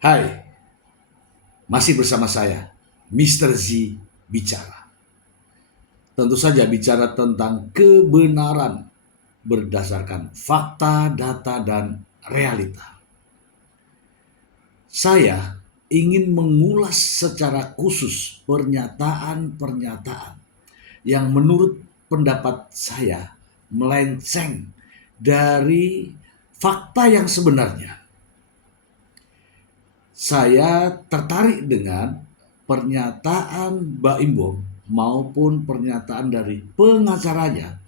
Hai, masih bersama saya, Mr. Z Bicara. Tentu saja bicara tentang kebenaran berdasarkan fakta, data, dan realita. Saya ingin mengulas secara khusus pernyataan-pernyataan yang menurut pendapat saya melenceng dari fakta yang sebenarnya. Saya tertarik dengan pernyataan Mbak Imbong maupun pernyataan dari pengacaranya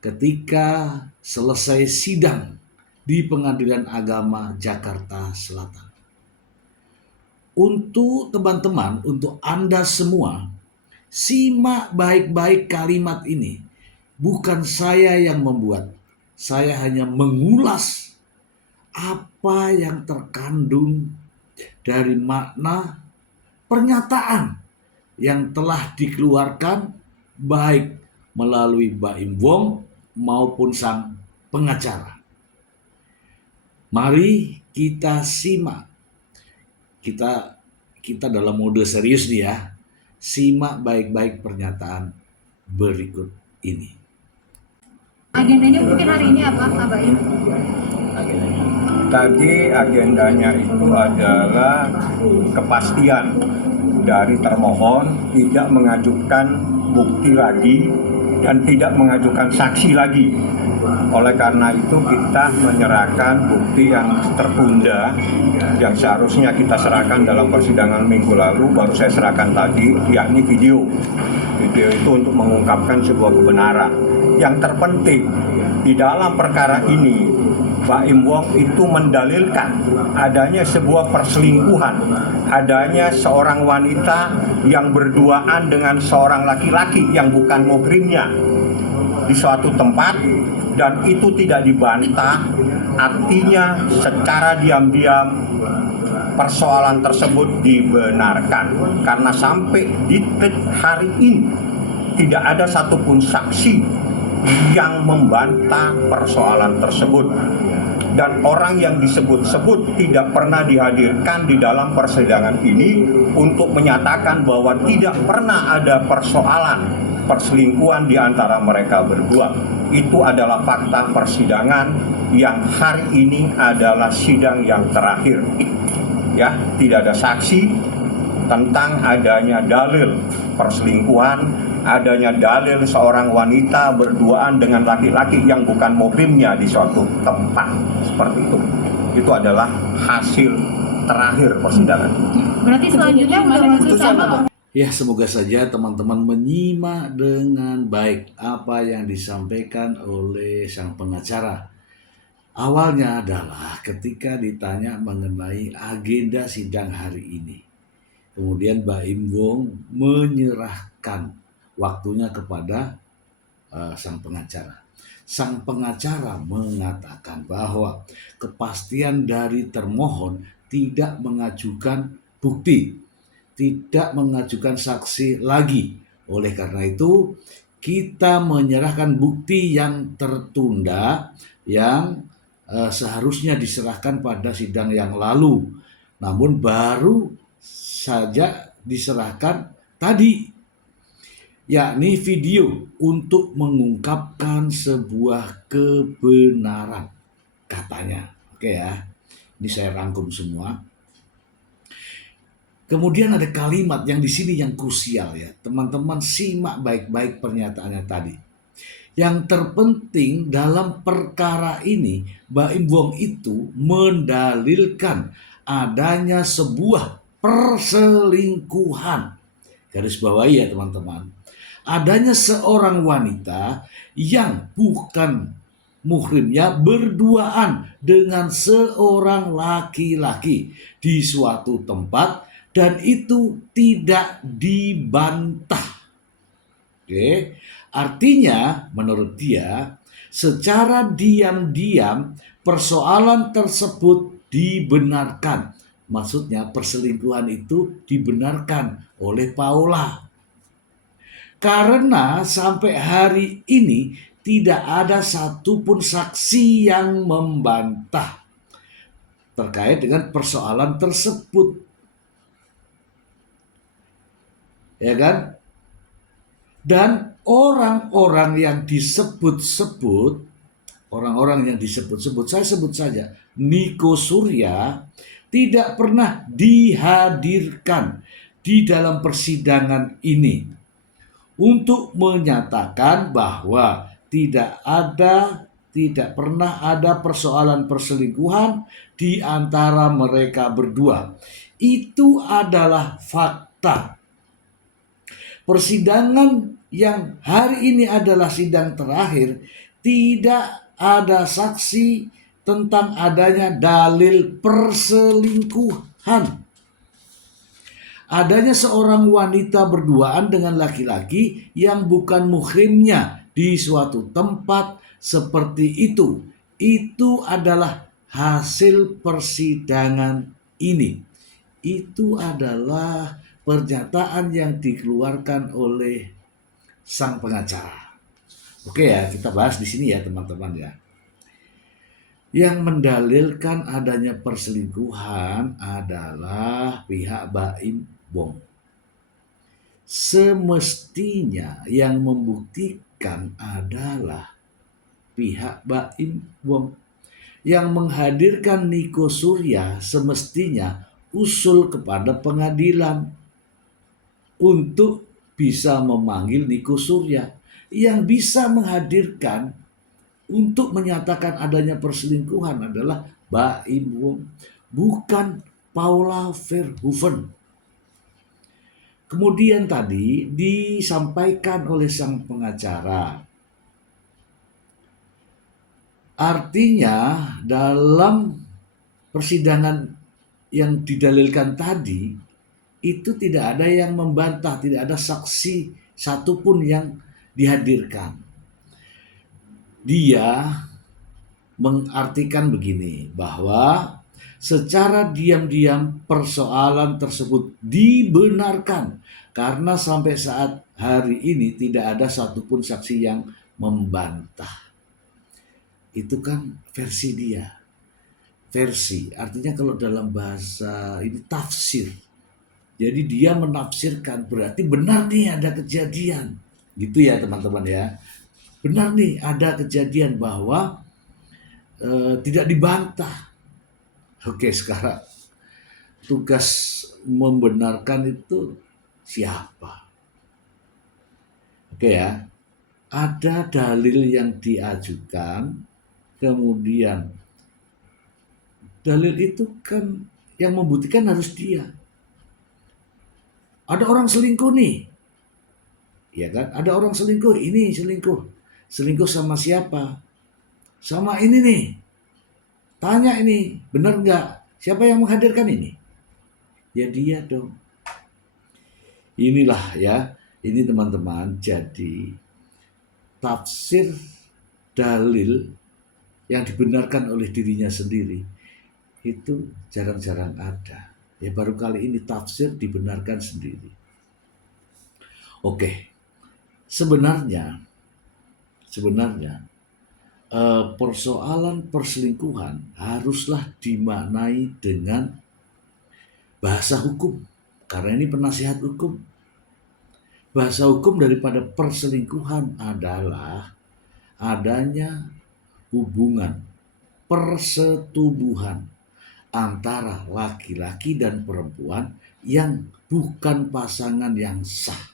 ketika selesai sidang di Pengadilan Agama Jakarta Selatan. Untuk teman-teman, untuk Anda semua, simak baik-baik kalimat ini. Bukan saya yang membuat, saya hanya mengulas apa yang terkandung dari makna pernyataan yang telah dikeluarkan baik melalui Baim Wong maupun sang pengacara. Mari kita simak. Kita dalam mode serius nih ya. Simak baik-baik pernyataan berikut ini. Agendanya mungkin hari ini apa, Pak Baim? Tadi agendanya itu adalah kepastian dari termohon tidak mengajukan bukti lagi dan tidak mengajukan saksi lagi. Oleh karena itu kita menyerahkan bukti yang tertunda yang seharusnya kita serahkan dalam persidangan minggu lalu, baru saya serahkan tadi, yakni video. Video itu untuk mengungkapkan sebuah kebenaran. Yang terpenting di dalam perkara ini, Baim Wong itu mendalilkan adanya sebuah perselingkuhan, adanya seorang wanita yang berduaan dengan seorang laki-laki yang bukan muhrimnya di suatu tempat, dan itu tidak dibantah. Artinya secara diam-diam persoalan tersebut dibenarkan, karena sampai detik hari ini tidak ada satupun saksi yang membantah persoalan tersebut, dan orang yang disebut-sebut tidak pernah dihadirkan di dalam persidangan ini untuk menyatakan bahwa tidak pernah ada persoalan perselingkuhan di antara mereka berdua. Itu adalah fakta persidangan yang hari ini adalah sidang yang terakhir. Ya, tidak ada saksi tentang adanya dalil perselingkuhan, adanya dalil seorang wanita berduaan dengan laki-laki yang bukan muhrimnya di suatu tempat seperti itu. Itu adalah hasil terakhir persidangan. Berarti selanjutnya udah masuk sama. Ya, semoga saja teman-teman menyimak dengan baik apa yang disampaikan oleh sang pengacara. Awalnya adalah ketika ditanya mengenai agenda sidang hari ini. Kemudian Baim Wong menyerahkan waktunya kepada sang pengacara. Sang pengacara mengatakan bahwa kepastian dari termohon tidak mengajukan bukti, tidak mengajukan saksi lagi. Oleh karena itu, kita menyerahkan bukti yang tertunda yang seharusnya diserahkan pada sidang yang lalu, namun baru saja diserahkan tadi, yakni video untuk mengungkapkan sebuah kebenaran, katanya. Oke ya, ini saya rangkum semua. Kemudian ada kalimat yang di sini yang krusial ya, teman-teman simak baik-baik pernyataannya tadi. Yang terpenting dalam perkara ini, Baim Wong itu mendalilkan adanya sebuah perselingkuhan. Garis bawahi ya teman-teman. Adanya seorang wanita yang bukan muhrimnya berduaan dengan seorang laki-laki di suatu tempat, dan itu tidak dibantah. Oke, artinya menurut dia secara diam-diam persoalan tersebut dibenarkan. Maksudnya perselingkuhan itu dibenarkan oleh Paula. Karena sampai hari ini tidak ada satupun saksi yang membantah. terkait dengan persoalan tersebut. Ya kan? Dan orang-orang yang disebut-sebut, saya sebut saja, Nico Surya tidak pernah dihadirkan di dalam persidangan ini untuk menyatakan bahwa tidak pernah ada persoalan perselingkuhan di antara mereka berdua. Itu adalah fakta. Persidangan yang hari ini adalah sidang terakhir, tidak ada saksi tentang adanya dalil perselingkuhan. Adanya seorang wanita berduaan dengan laki-laki yang bukan muhrimnya di suatu tempat seperti itu. Itu adalah hasil persidangan ini. Itu adalah pernyataan yang dikeluarkan oleh sang pengacara. Oke ya, kita bahas di sini ya teman-teman ya. Yang mendalilkan adanya perselingkuhan adalah pihak Baim Wong. Semestinya yang membuktikan adalah pihak Baim Wong. Yang menghadirkan Nico Surya semestinya usul kepada pengadilan untuk bisa memanggil Nico Surya. Yang bisa menghadirkan untuk menyatakan adanya perselingkuhan adalah Baim Wong, bukan Paula Verhoeven. Kemudian tadi disampaikan oleh sang pengacara, artinya dalam persidangan yang didalilkan tadi itu tidak ada yang membantah, tidak ada saksi satupun yang dihadirkan. Dia mengartikan begini, bahwa secara diam-diam persoalan tersebut dibenarkan karena sampai saat hari ini tidak ada satupun saksi yang membantah. Itu kan versi dia. Versi artinya kalau dalam bahasa ini tafsir. Jadi dia menafsirkan, berarti benar nih ada kejadian. Gitu ya teman-teman ya. Benar nih ada kejadian bahwa tidak dibantah. Oke, sekarang tugas membenarkan itu siapa? Oke ya. Ada dalil yang diajukan, kemudian dalil itu kan yang membuktikan harus dia. Ada orang selingkuh nih, ya kan? Ada orang selingkuh, ini selingkuh. Selingkuh sama siapa? Sama ini nih. Tanya ini, benar nggak? Siapa yang menghadirkan ini? Ya dia dong. Inilah ya, ini teman-teman, jadi tafsir dalil yang dibenarkan oleh dirinya sendiri itu jarang-jarang ada. Ya baru kali ini tafsir dibenarkan sendiri. Oke, sebenarnya persoalan perselingkuhan haruslah dimaknai dengan bahasa hukum, karena ini penasihat hukum. Bahasa hukum daripada perselingkuhan adalah adanya hubungan persetubuhan antara laki-laki dan perempuan yang bukan pasangan yang sah.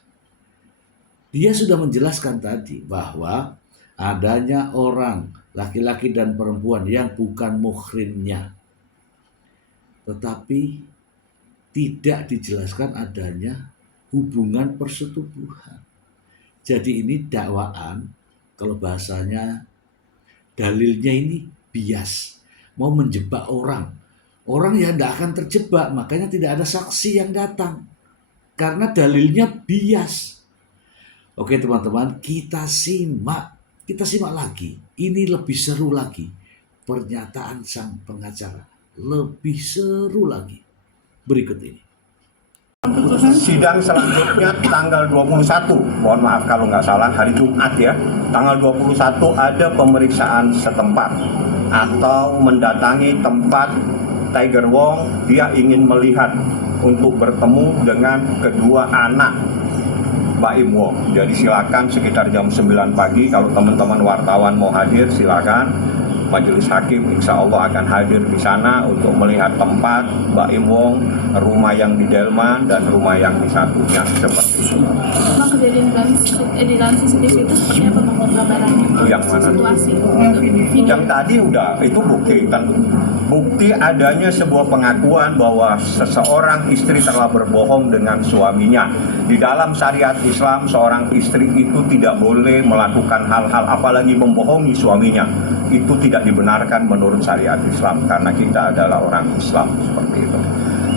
Dia sudah menjelaskan tadi bahwa adanya orang laki-laki dan perempuan yang bukan muhrimnya, tetapi tidak dijelaskan adanya hubungan persetubuhan. Jadi ini dakwaan, kalau bahasanya dalilnya ini bias, mau menjebak orang. Orang yang tidak akan terjebak, makanya tidak ada saksi yang datang. Karena dalilnya bias. Oke teman-teman, kita simak lagi. Ini lebih seru lagi. Pernyataan sang pengacara. Lebih seru lagi. Berikut ini. Sidang selanjutnya tanggal 21, mohon maaf kalau nggak salah, hari Jumat ya. Tanggal 21 ada pemeriksaan setempat atau mendatangi tempat Tiger Wong, dia ingin melihat untuk bertemu dengan kedua anak Baim Wong. Jadi silakan sekitar jam 9 pagi kalau teman-teman wartawan mau hadir, silakan. Majelis Hakim insya Allah akan hadir di sana untuk melihat tempat Baim Wong, rumah yang di Delman dan rumah yang di satunya seperti itu. Bang, kejadian di dalam CCTV itu seperti apa Bang gambarannya? Itu yang mana? Situasi video. Yang tadi udah itu bukti kan, bukti adanya sebuah pengakuan bahwa seseorang istri telah berbohong dengan suaminya. Di dalam syariat Islam, seorang istri itu tidak boleh melakukan hal-hal apalagi membohongi suaminya. Itu tidak dibenarkan menurut syariat Islam karena kita adalah orang Islam, seperti itu.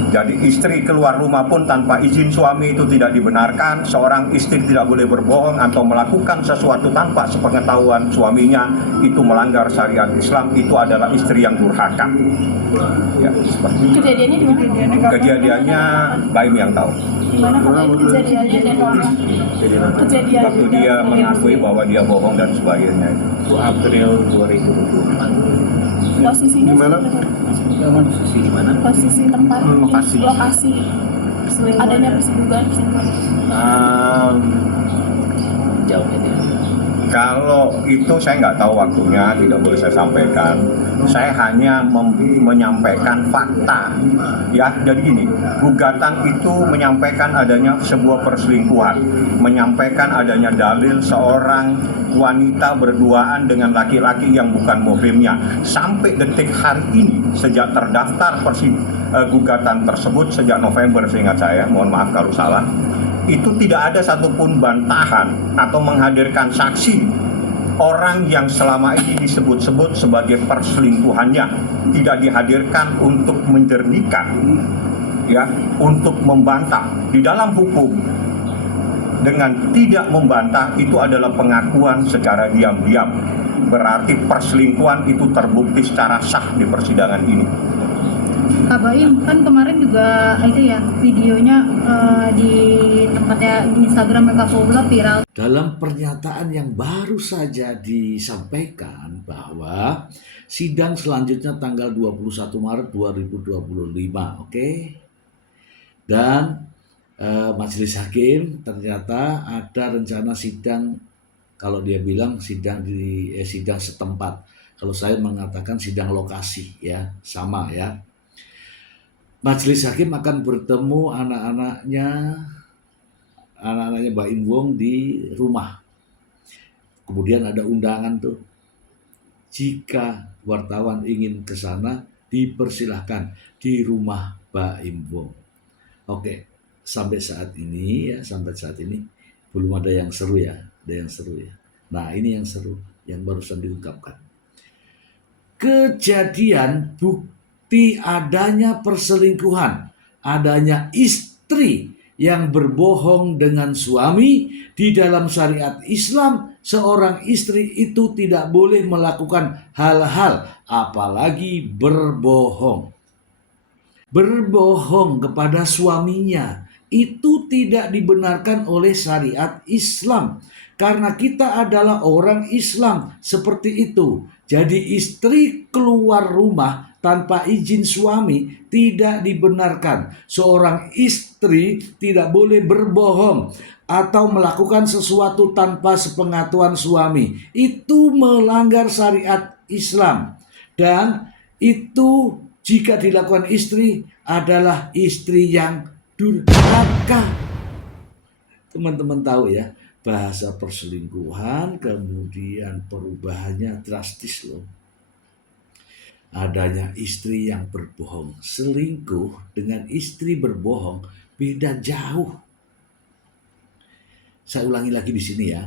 Jadi istri keluar rumah pun tanpa izin suami itu tidak dibenarkan. Seorang istri tidak boleh berbohong atau melakukan sesuatu tanpa sepengetahuan suaminya, itu melanggar syariat Islam. Itu adalah istri yang durhaka. Ya, seperti itu. Kejadiannya di mana? Kejadiannya Baim yang tahu. Di mana Bang kejadiannya dan kejadian Waktu dia mengakui bahwa dia bohong dan sebagainya itu April 2024. posisinya Di mana? seperti Di mana? posisi tempat Lokasi. lokasi adanya persetubuhan. Jauhnya tidak. Kalau itu saya nggak tahu waktunya, tidak boleh saya sampaikan. Saya hanya menyampaikan fakta. Ya, jadi gini, gugatan itu menyampaikan adanya sebuah perselingkuhan, menyampaikan adanya dalil seorang wanita berduaan dengan laki-laki yang bukan muhrimnya. Sampai detik hari ini, sejak terdaftar gugatan tersebut sejak November seingat saya, mohon maaf kalau salah, itu tidak ada satupun bantahan atau menghadirkan saksi orang yang selama ini disebut-sebut sebagai perselingkuhannya, tidak dihadirkan untuk menjernihkan, ya, untuk membantah. Di dalam hukum, dengan tidak membantah itu adalah pengakuan secara diam-diam, berarti perselingkuhan itu terbukti secara sah di persidangan ini. Kak Baim, kan kemarin juga itu ya videonya di tempatnya di Instagram Kak Paula viral. Dalam pernyataan yang baru saja disampaikan bahwa sidang selanjutnya tanggal 21 Maret 2025, oke? Dan Majelis Hakim ternyata ada rencana sidang, kalau dia bilang sidang di sidang setempat. Kalau saya mengatakan sidang lokasi, ya, sama ya. Majelis Hakim akan bertemu anak-anaknya Baim Wong di rumah. Kemudian ada undangan tuh. Jika wartawan ingin ke sana, dipersilahkan di rumah Baim Wong. Oke, sampai saat ini belum ada yang seru ya, Nah, ini yang seru yang barusan diungkapkan. Kejadian bukti adanya perselingkuhan, adanya istri yang berbohong dengan suami. Di dalam syariat Islam, seorang istri itu tidak boleh melakukan hal-hal apalagi berbohong. Berbohong kepada suaminya itu tidak dibenarkan oleh syariat Islam. Karena kita adalah orang Islam, seperti itu. Jadi istri keluar rumah tanpa izin suami tidak dibenarkan. Seorang istri tidak boleh berbohong atau melakukan sesuatu tanpa sepengetahuan suami. Itu melanggar syariat Islam. Dan itu jika dilakukan istri adalah istri yang durhaka. Teman-teman tahu ya, bahasa perselingkuhan kemudian perubahannya drastis loh. Adanya istri yang berbohong. Selingkuh dengan istri berbohong beda jauh. Saya ulangi lagi di sini ya.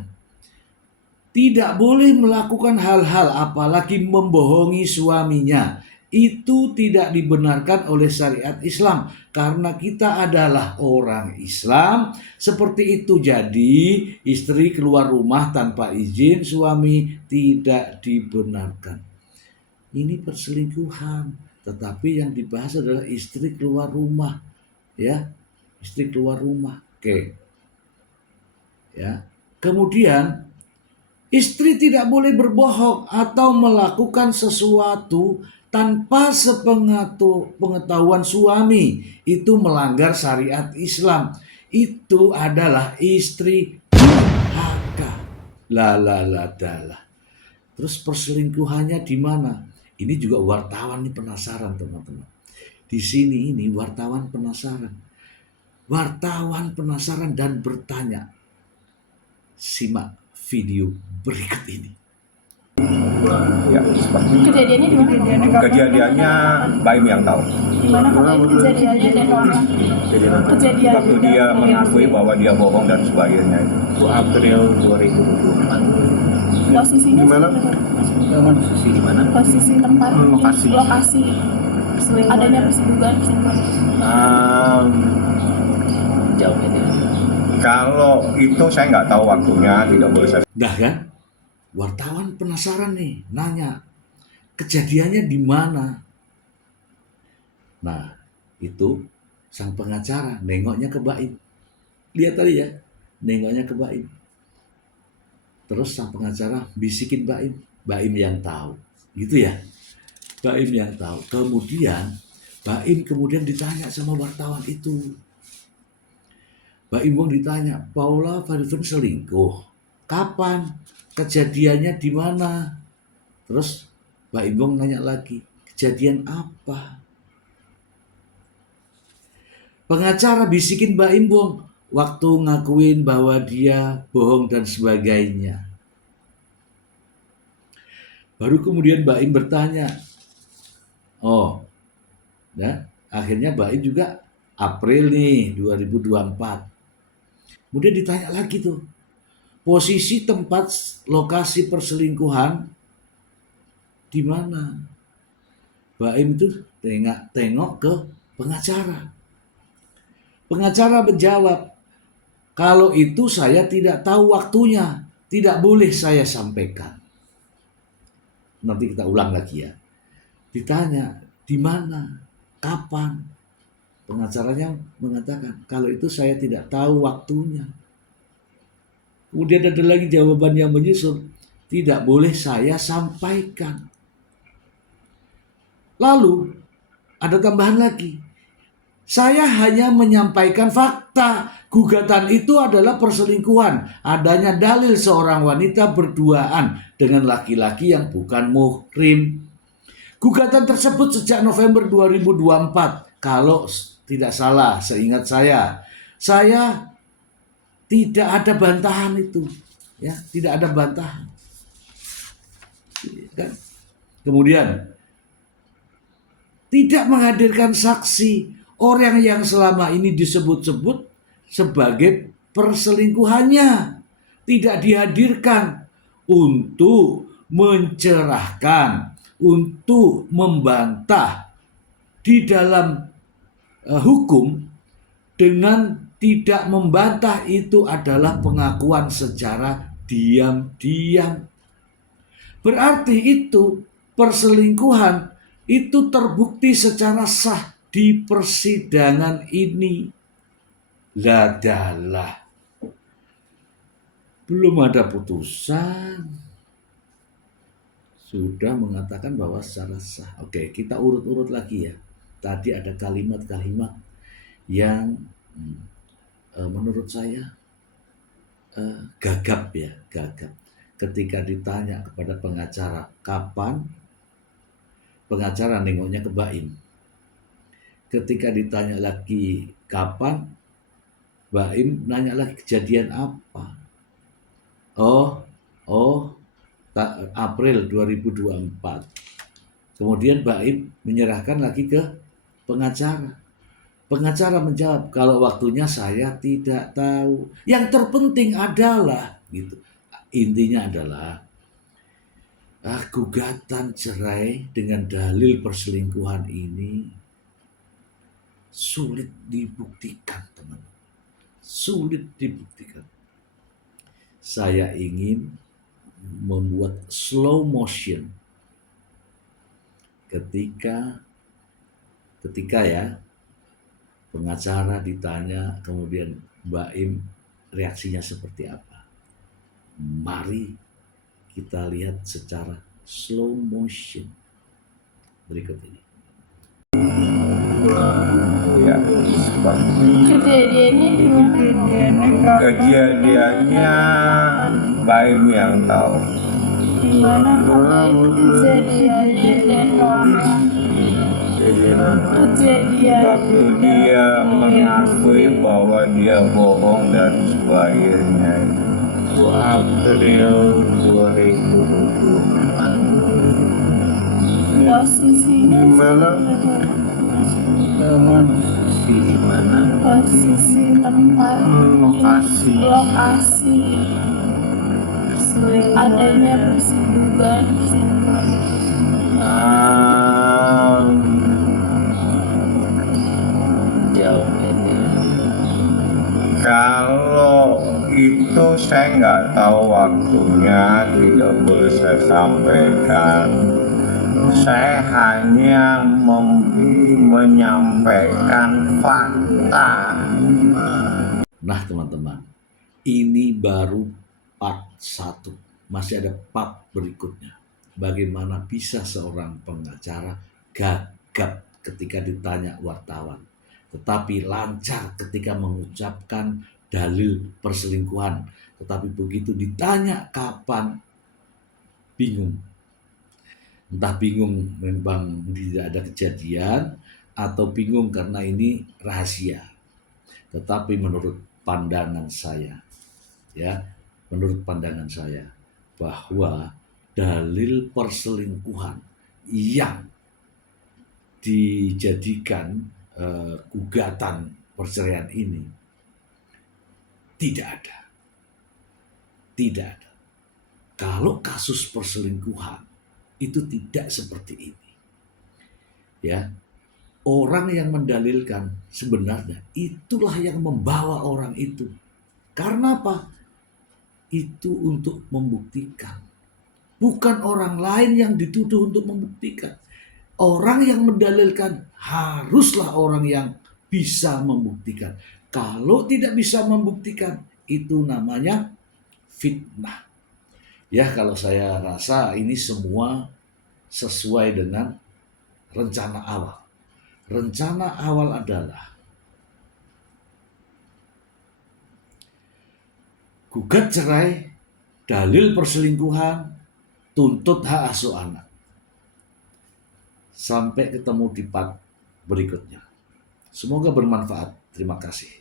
Tidak boleh melakukan hal-hal apalagi membohongi suaminya. Itu tidak dibenarkan oleh syariat Islam. Karena kita adalah orang Islam. Seperti itu, jadi istri keluar rumah tanpa izin suami tidak dibenarkan. Ini perselingkuhan. Tetapi yang dibahas adalah istri keluar rumah. Ya, istri keluar rumah. Oke. Ya. Kemudian istri tidak boleh berbohong atau melakukan sesuatu tanpa sepengetahuan suami itu melanggar syariat Islam. Itu adalah istri durhaka. Lah. Terus perselingkuhannya di mana? Ini juga wartawan ini penasaran teman-teman. Di sini ini wartawan penasaran. Wartawan penasaran dan bertanya. Simak video berikut ini. Ya, seperti Kejadiannya di mana? kejadiannya Baim yang tahu. Di mana Pak? Kejadiannya dan orang. Kejadian. Waktu dia mengakui bahwa dia bohong dan sebagainya. Itu April 2024. Posisinya Posisi di mana? posisi tempat lokasi adanya perselingkuhan. Jauhnya di mana? Kalau itu saya nggak tahu waktunya, tidak boleh saya. Dah kan? Wartawan penasaran nih, nanya, kejadiannya di mana? Nah, itu sang pengacara nengoknya ke Baim. Lihat tadi ya, nengoknya ke Baim. Terus sang pengacara bisikin Baim, Baim yang tahu. Gitu ya, Baim yang tahu. Kemudian, Baim kemudian ditanya sama wartawan itu. Baim Wong ditanya, Paula Van Rieven selingkuh. Kapan? Kejadiannya di mana? Terus Baim Wong nanya lagi, kejadian apa? Pengacara bisikin Baim Wong waktu ngakuin bahwa dia bohong dan sebagainya. Baru kemudian Baim bertanya, oh, ya, akhirnya Baim juga April nih 2024. Kemudian ditanya lagi tuh, posisi tempat lokasi perselingkuhan di mana? Baim itu tengok ke pengacara. Pengacara menjawab, kalau itu saya tidak tahu waktunya, tidak boleh saya sampaikan. Nanti kita ulang lagi ya. Ditanya, di mana? Kapan? Pengacaranya mengatakan, kalau itu saya tidak tahu waktunya. Kemudian ada lagi jawaban yang menyusul, tidak boleh saya sampaikan. Lalu ada tambahan lagi, saya hanya menyampaikan fakta. Gugatan itu adalah perselingkuhan. Adanya dalil seorang wanita berduaan dengan laki-laki yang bukan muhrim. Gugatan tersebut sejak November 2024. Kalau tidak salah, seingat saya tidak ada bantahan itu, ya, tidak ada bantahan. Dan kemudian tidak menghadirkan saksi orang yang selama ini disebut-sebut sebagai perselingkuhannya, tidak dihadirkan untuk mencerahkan, untuk membantah di dalam hukum. Dengan tidak membantah itu adalah pengakuan secara diam-diam. Berarti itu perselingkuhan itu terbukti secara sah di persidangan ini. Ladalah. Belum ada putusan. Sudah mengatakan bahwa secara sah. Oke, kita urut-urut lagi ya. Tadi ada kalimat-kalimat yang menurut saya gagap ya, gagap. Ketika ditanya kepada pengacara kapan, pengacara nengoknya ke Baim. Ketika ditanya lagi kapan, Baim nanya lagi kejadian apa. April 2024. Kemudian Baim menyerahkan lagi ke pengacara. Pengacara menjawab, kalau waktunya saya tidak tahu. Yang terpenting adalah, gitu. Intinya adalah gugatan cerai dengan dalil perselingkuhan ini sulit dibuktikan, teman-teman. Sulit dibuktikan. Saya ingin membuat slow motion ketika ya pengacara ditanya, kemudian Baim reaksinya seperti apa. Mari kita lihat secara slow motion. berikut ini. Ya, seperti Kejadiannya gimana? kejadiannya Baim yang tahu. Gimana apa itu kejadiannya dan kejadian Tapi dia mengakui bahwa dia bohong dan sebagainya. Itu April 2024. posisinya Posisi di mana? posisi tempat Lokasi. lokasi adanya dugaan Jauh ini. Kalau itu saya nggak tahu waktunya, tidak boleh saya sampaikan. Saya hanya menyampaikan fakta. Nah teman-teman, ini baru part 1. Masih ada part berikutnya. Bagaimana bisa seorang pengacara gagap ketika ditanya wartawan, tetapi lancar ketika mengucapkan dalil perselingkuhan. Tetapi begitu ditanya kapan, bingung. Entah bingung memang tidak ada kejadian, atau bingung karena ini rahasia. Tetapi menurut pandangan saya, bahwa dalil perselingkuhan yang dijadikan gugatan perceraian ini tidak ada. Kalau kasus perselingkuhan itu tidak seperti ini. Ya, orang yang mendalilkan sebenarnya itulah yang membawa orang itu. Karena apa? Itu untuk membuktikan. Bukan orang lain yang dituduh untuk membuktikan. Orang yang mendalilkan haruslah orang yang bisa membuktikan. Kalau tidak bisa membuktikan, itu namanya fitnah. Ya, kalau saya rasa ini semua sesuai dengan rencana awal. Rencana awal adalah gugat cerai, dalil perselingkuhan, tuntut hak asuh anak. Sampai ketemu di part berikutnya. Semoga bermanfaat. Terima kasih.